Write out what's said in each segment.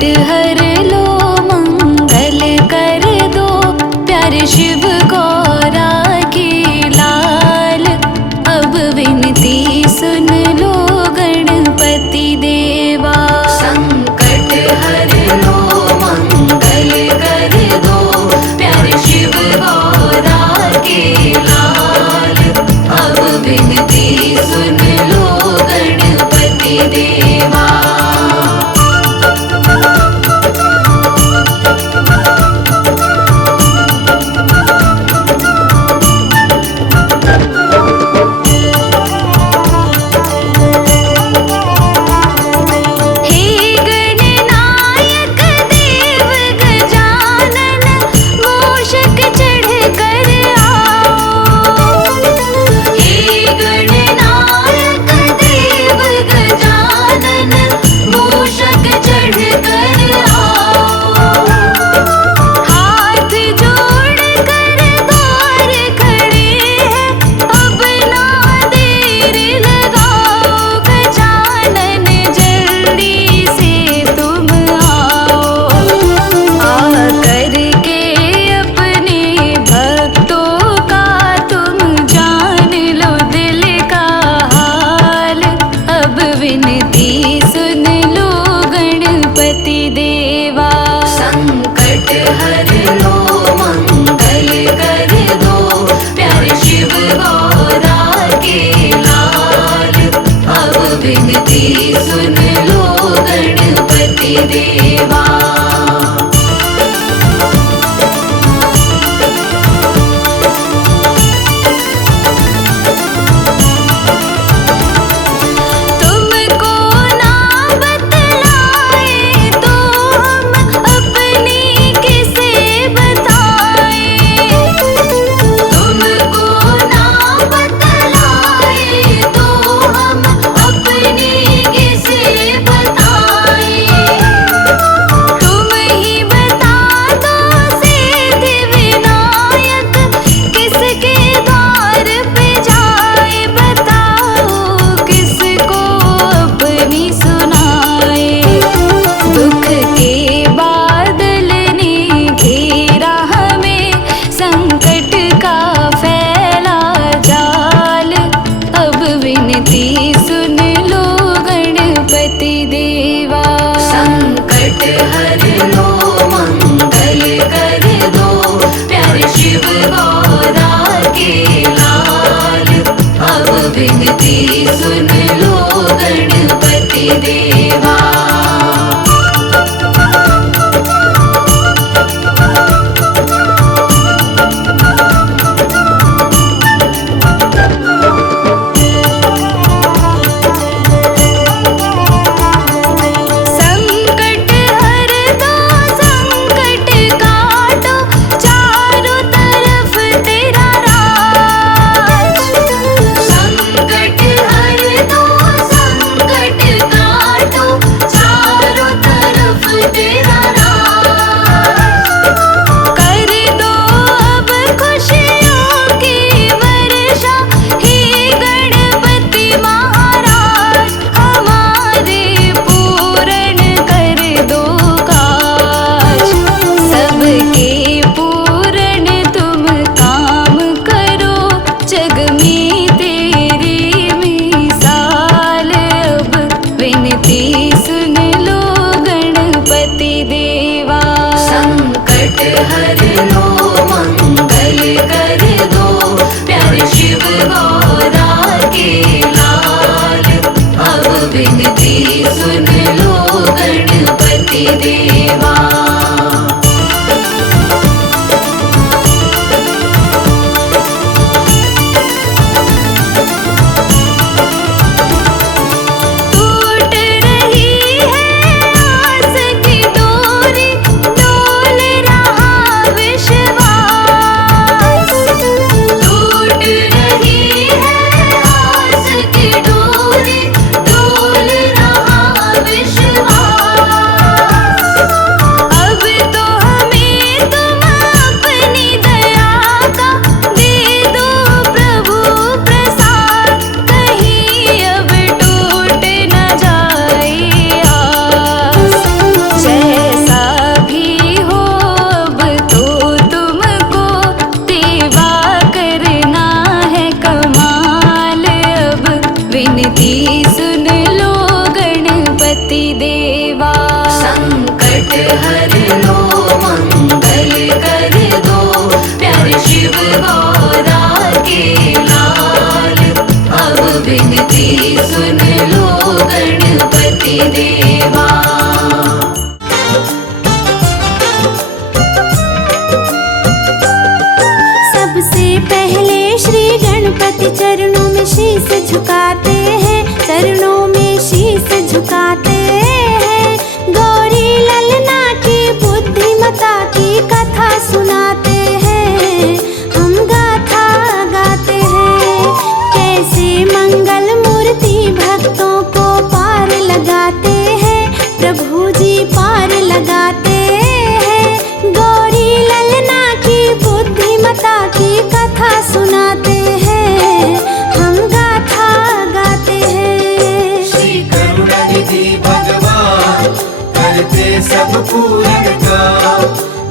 हर लो मंगल कर दो, प्यारे शिव गौरा के लाल। अब विनती सुन लो गणपति देवा। संकट हर लो मंगल कर दो, प्यारे शिव गौरा के लाल। अब विनती सुन लो गणपति देवा। गणपति चरणों में शीश झुकाते हैं, चरणों में शीश झुकाते हैं। गौरी ललना की बुद्धिमता की कथा सुनाते हैं, हम गाथा गाते हैं। कैसे मंगल मूर्ति भक्तों को पार लगाते हैं, प्रभु जी पार लगाते हैं। गौरी ललना की बुद्धिमता की कथा सुनाते हैं, हम गाथा गाते हैं। श्री करुणानिधि भगवान करते सब पूर्ण काम,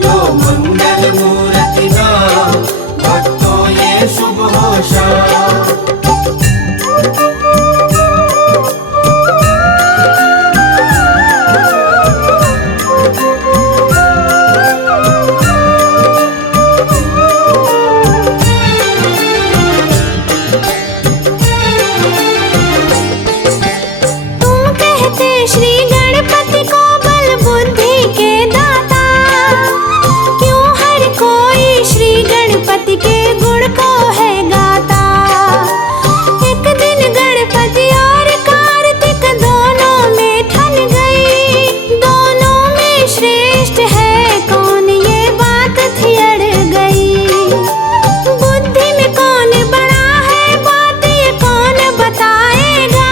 लो मंगल मूर्ति नाम, भक्तों ये शुभ हो शाम। श्री गणपति को बल बुद्धि के दाता, क्यों हर कोई श्री गणपति के गुण को है गाता। एक दिन गणपति और कार्तिक दोनों में ठन गई, दोनों में श्रेष्ठ है कौन ये बात थी अड़ गई। बुद्धि में कौन बड़ा है बात ये कौन बताएगा,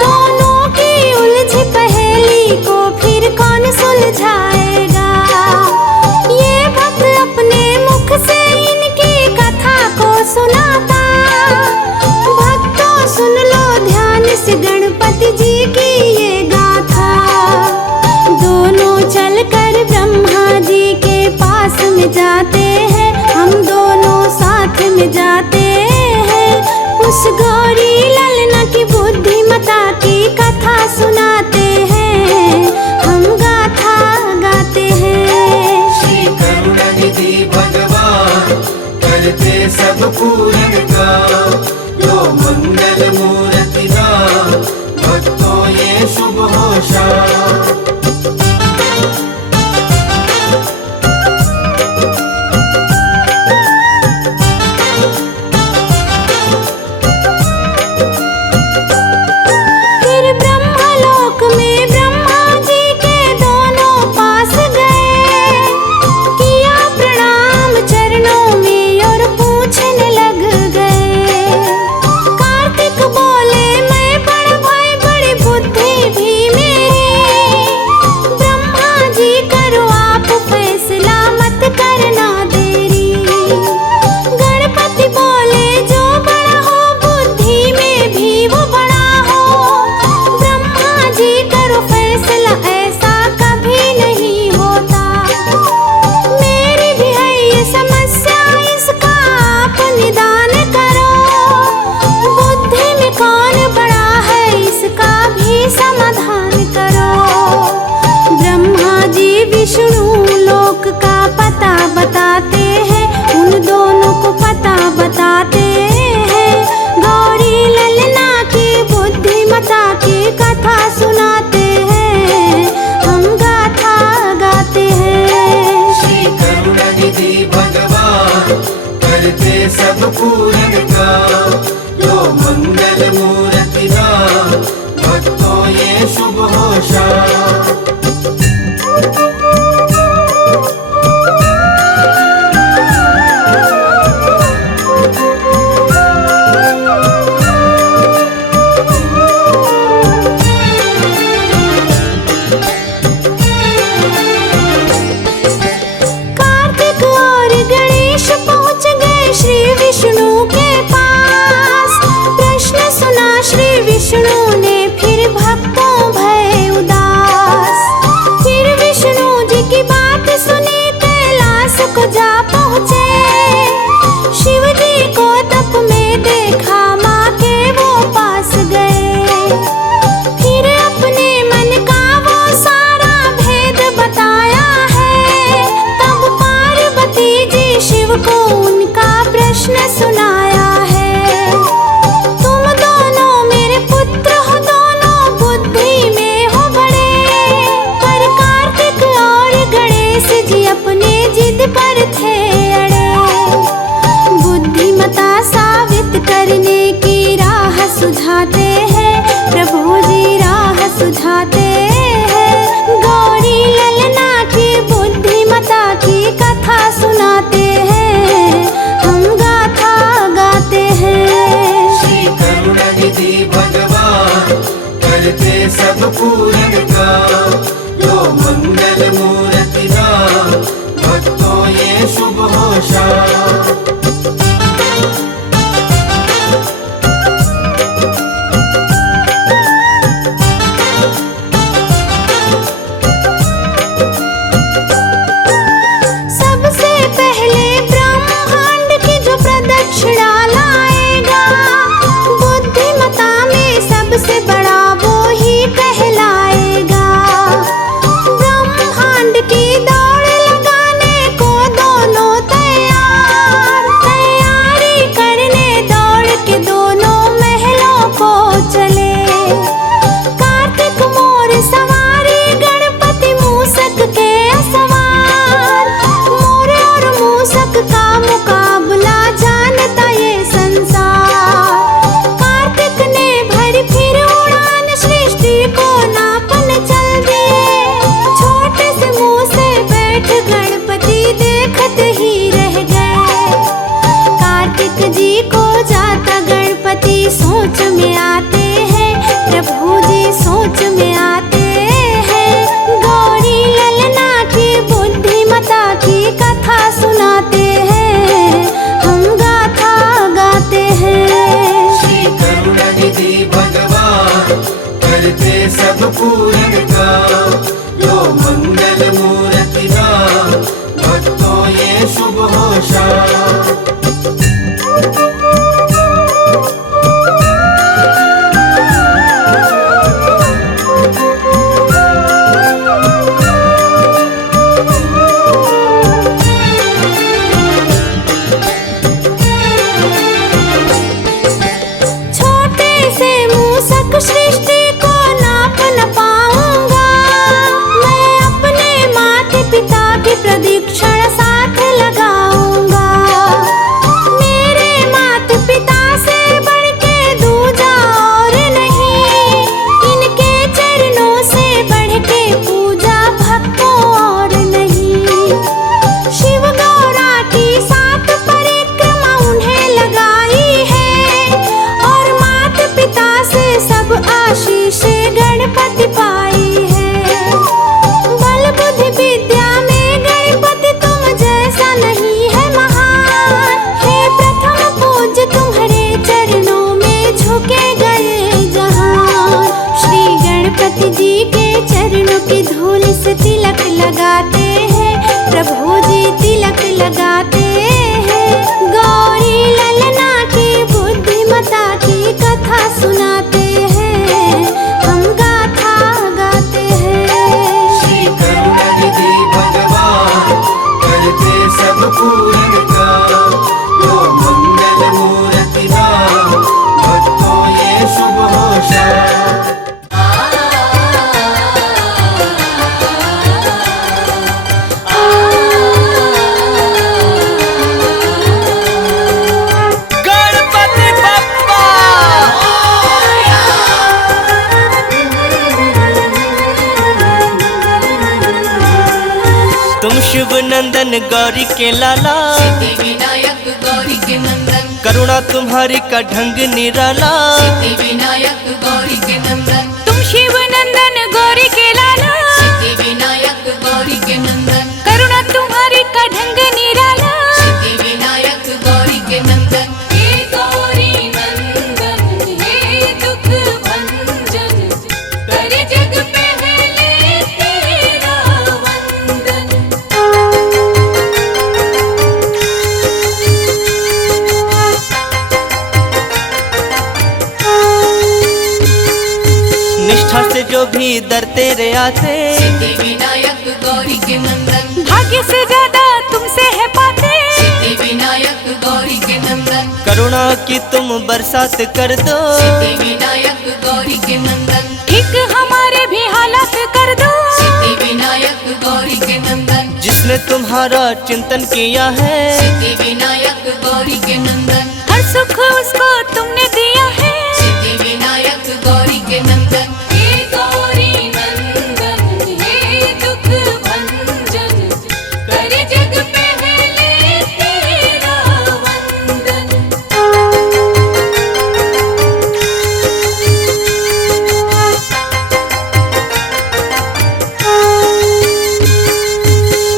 दोनों की उलझी पहेली को फिर कौन सुलझाएगा। ये भक्त अपने मुख से इनकी कथा को सुनाता, भक्तों सुन लो ध्यान से गणपति जी की ये गाथा। दोनों चलकर ब्रह्मा जी के पास में जाते हैं, हम दोनों साथ में जाते हैं। उस गौरी ललना की बुद्धिमता की कथा सुनाते हैं, हम गाथा गाते हैं। श्री करुणानिधि भगवान करते सब पूर्ण काम, लो मंगल मूर्ति नाम, भक्तों ये शुभ हो शाम। फिर ब्रह्मलोक में ब्रह्मा जी के दोनों पास गए, किया प्रणाम चरणों में और पूछने लग गए। कार्तिक बोले मैं बड़ भाई बड़ी बुद्धि भी मेरी, ब्रह्मा जी करो आप फैसला मत करना देरी। गणपति बोले जो बड़ा हो बुद्धि में भी वो बड़ा हो, ब्रह्मा जी करो फैसला ऐसा कभी नहीं होता। मेरी भी है ये समस्या इसका आप निदान करो, बुद्धि में कौन बड़ा है इसका भी समाधान करो। ब्रह्मा जी विष्णु लोक का पता बताते हैं, उन दोनों को पता बताते हैं। गौरी ललना की बुद्धिमता की कथा सुनाते हैं, हम गाथा गाते हैं। श्री करुणानिधि भगवान करते सब पूर्ण काम, लो मंगल मूर्ति नाम, भक्तों ये शुभ हो शाम। कार्तिक और गणेश पहुंच गए श्री विष्णु के पास, प्रश्न सुना श्री विष्णु ने फिर भक्तों भय उदास। फिर विष्णु जी की बात सुनी कैलाश को जा पहुँचे, शिव जी को तप में देखा माँ के वो पास गए। फिर अपने मन का वो सारा भेद बताया है, तब पार्वती जी शिव को उनका प्रश्न सुनाया है। तुम दोनों मेरे पुत्र हो, दोनों बुद्धि में हो बड़े, पर कार्तिक और गणेश जी अपने जिद पर थे अड़े। बुद्धिमता साबित कर नंदन गौरी के लाला, सिद्धि विनायक गौरी के नंदन, करुणा तुम्हारी का ढंग निराला। सिद्धि विनायक गौरी के नंदन, तुम शिव नंदन गौरी के लाला, सिद्धि विनायक गौरी के नंदन, करुणा तुम्हारी का ढंग निराला। सिद्धि विनायक गौरी के नंदन। हे गौरी नंदन हे दुख भंजन, करे जग पहले तेरा वंदन। निष्ठा से जो भी दर तेरे आते, सिद्धि विनायक गौरी के नंदन, भाग्य से ज्यादा तुमसे है पाते, सिद्धि विनायक गौरी के नंदन, करुणा की तुम बरसात कर दो। सिद्धि विनायक गौरी के नंदन, ठीक हमारे भी हालात कर दो। सिद्धि विनायक गौरी के नंदन, जिसने तुम्हारा चिंतन किया है, सिद्धि विनायक गौरी के नंदन, हर सुख उसको तुमने दिया है। सिद्धि विनायक गौरी के नंदन। हे गौरी नंदन हे दुख भंजन, करे जग पहले तेरा वंदन।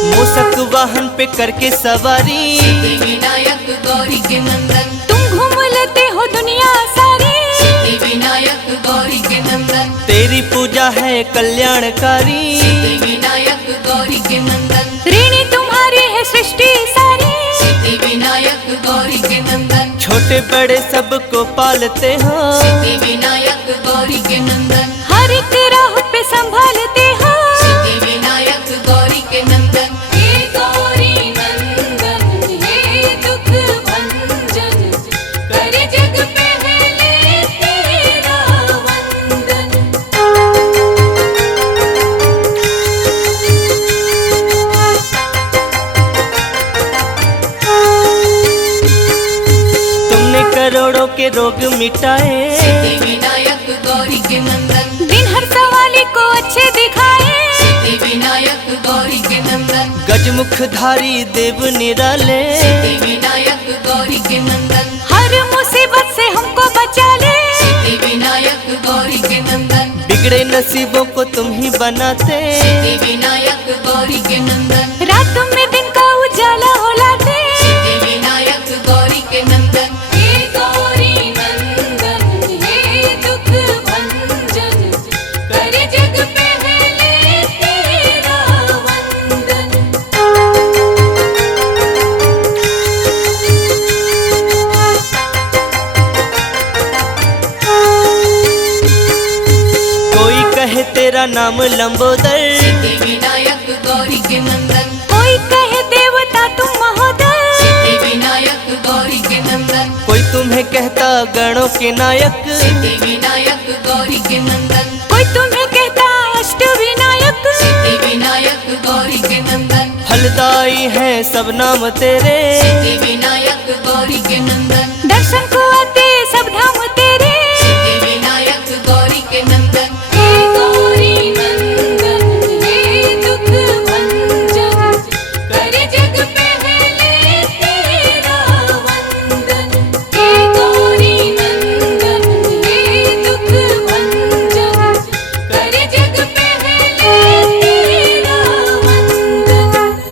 मूसक वाहन पे करके सवारी, सिद्धि विनायक गौरी के नंदन, तुम घूम लेते हो दुनिया सारी। सिद्धि विनायक गौरी के नंदन, तेरी पूजा है कल्याणकारी। सिद्धि विनायक गौरी के नंदन, ऋणी तुम्हारी है सृष्टि सारी। सिद्धि विनायक गौरी के नंदन, छोटे बड़े सबको पालते हो। सिद्धि विनायक गौरी के नंदन, हर एक राह पे संभालते हो। सिद्धि विनायक गौरी के नंदन। हे गौरी नंदन हे दुख भंजन, करे जग पहले तेरा वंदन। तुमने करोड़ों के रोग मिटाए, सिद्धि विनायक गौरी के नंदन, दिन हर सवाली को अच्छे दिखाए। सिद्धि विनायक गौरी के नंदन, गजमुखधारी देव निराले। सिद्धि विनायक गौरी के नंदन, हर मुसीबत से हमको बचा ले। सिद्धि विनायक गौरी के नंदन, बिगड़े नसीबों को तुम ही बनाते। सिद्धि विनायक गौरी के नंदन, रात में दिन का उजाला हो लाते। सिद्धि विनायक गौरी के नंदन। हे गौरी नंदन हे दुख भंजन, करे जग पहले तेरा वंदन। कोई कहे तेरा नाम लंबोदर, सिद्धि विनायक गौरी के नंदन, कोई कहे देवता तुम महोदय। सिद्धि विनायक गौरी के नंदन, कोई तुम्हें कहता गणों के नायक। सिद्धि विनायक गौरी के नंदन, कोई तुम्हें कहता अष्ट विनायक। सिद्धि विनायक गौरी के नंदन, फलदाई है सब नाम तेरे। सिद्धि विनायक गौरी के नंदन।